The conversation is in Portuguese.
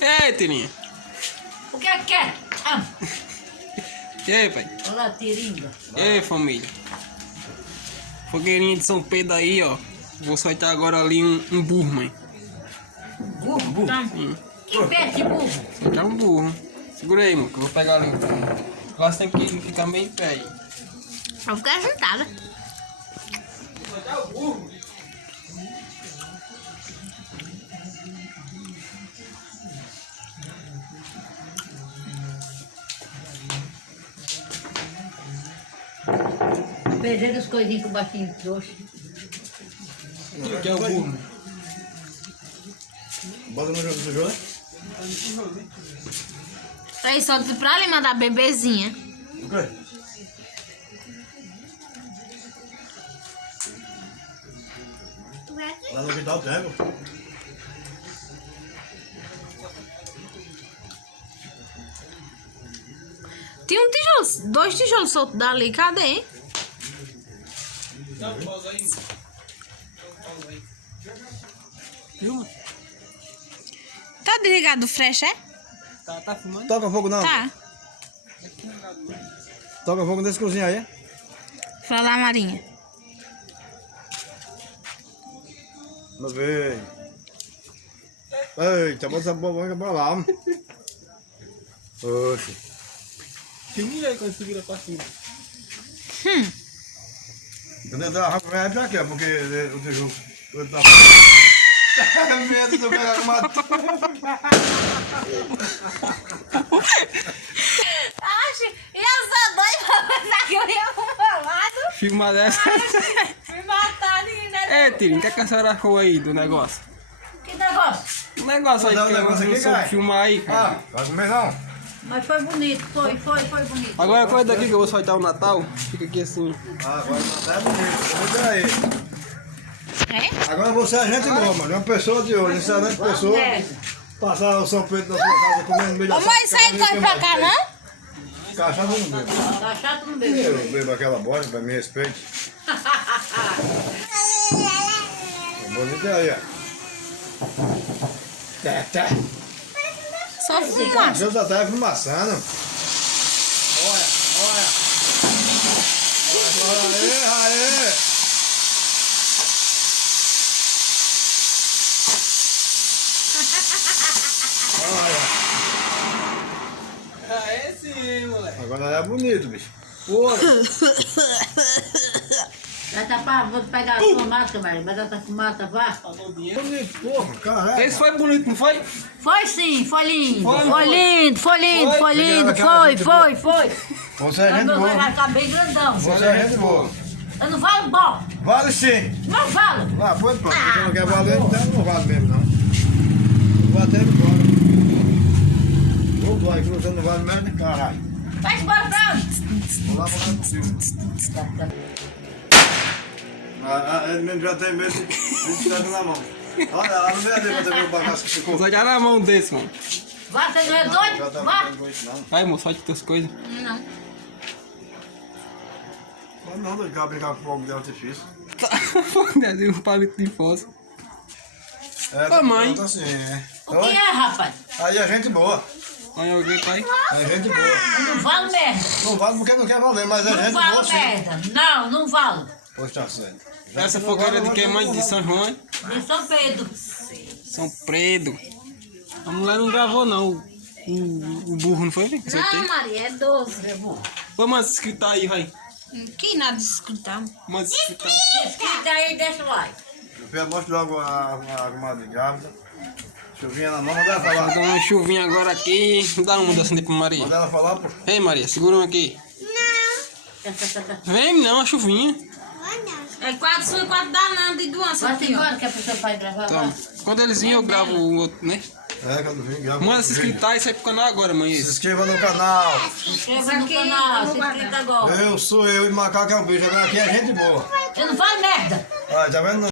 Ei, Tirinha. O que é que quer? Ah, E aí, pai? olá, Tiringa. E aí, família? Fogueirinha de São Pedro aí, ó. Vou soltar agora ali um burro, mãe. Burro? Tá. Que pé de burro? Soltar um burro. Segura aí, mano, que eu vou pegar ali. Agora você tem que ficar meio em pé aí. Eu vou ficar sentada. Vou soltar o burro. Perdendo as coisinhas que o baixinho trouxe. Aqui é o burro, mano. Bota no jogo do jogo. Aí solta pra alimentar a bebezinha. O quê? Lá no quintal tem, pô. Tem um tijolo, 2 tijolos soltos dali, cadê, hein? Dá pausa aí. Viu, mano? Tá desligado o flash, é? Tá filmando? Toca fogo não. Tá. Toca fogo nesse cozinha aí. Fala lá, Marinha. Meu bem. Eita, bota essa boca pra lá. Oxe. Filme aí quando você vira pra cima. Entendeu? Dá rápido, vai pra quê? Porque o teu jogo. Medo do cara matar. Acho, eu sou doida pra pensar que eu ia pro lado. Filma dessa. Me matar, né? É, Tirinha, o que a senhora achou aí do negócio? Que negócio? O negócio aí Não, que o negócio eu aqui, soube cara. filmar aí, cara. Ah, vai comer não? Mas foi bonito, foi bonito. Agora coisa daqui que eu vou soltar o Natal, fica aqui assim. Ah, agora não é bonito. Vamos aí. É? Agora você é gente boa, mano. Uma pessoa de hoje, excelente pessoa. Passar o São Pedro na sua casa comendo no meio da Ô, mãe, sai corre pra cá, não? Cachaça não bebo. Tá chato, não bebe. Eu bebo aquela bosta, pra me respeite. Bonito aí, ó. Tá. Só fuma. Deus até fumaçando. Olha. Aê. É sim, moleque. Agora é bonito, bicho. Porra. Já tá pra vou pegar a sua máscara, Maria. Mas essa fumaça, vá. Bonito, porra, caralho. Esse foi bonito, não foi? Foi sim, foi lindo. Foi, Foi lindo, foi lindo, Foi? foi lindo. Aquela Foi, gente foi, foi. Você é Mas gente meu vai boa. ficar bem grandão. Você é gente boa. Eu não falo bom. Vale sim. Não falo. Ah, pode, pô. Você não quer valer, então não vale mesmo, não. Vou até embora. Vou embora, que você não vale mesmo, caralho. Vai embora pra onde? Vou lá contigo. Ele mesmo já tem medo de estar na mão. Olha, lá no meio ali, vai ter um bagaço que ficou. Vou soltar na mão desse, mano. Vá, você não é Já doido? tá Vá. ficando com isso, não. Vai, moço, solte tuas coisas. Não. Mas não, doido, que brincar com fogo de artifício. Deu um palito de fósforo. É, Ô, mãe. tá assim, é. O que é, rapaz? Aí é gente boa. Olha alguém, pai. É gente boa. Eu não falo merda. Não vale porque não quer valer, mas é Não gente boa falo sim. merda. Não, não falo. Pois tá certo. Essa fogueira de quem, mãe? De São João, hein? De São Pedro. São Pedro. A mulher não gravou, não. O burro, não foi? Vem, que Não, soltei. Maria, é 12. Vamos escritar aí, vai. Que nada de escutar. Vamos escritar. Se inscreve aí, deixa o like. Eu quero mostrar logo a comadre grávida. Chuvinha na mão, manda ela falar. Vou dar uma chuvinha agora aqui. Dá uma mudança ali pra Maria. Manda ela falar, pô. Ei, Maria, segura uma aqui. Vem, não, a chuvinha. É 4 sul e 4 danado de doença Vai aqui, ó. embora que é pro seu pai gravar Toma. lá. Quando eles virem, eu gravo o outro, né? É, quando vem, grava. Manda se inscritar e sai pro canal agora, mãe. Se Esse. inscreva no canal. Se inscreva no canal, se inscreva agora. Eu sou eu e Macaco é o bicho. Agora aqui é gente boa. Eu não falo merda. Ah, tá vendo?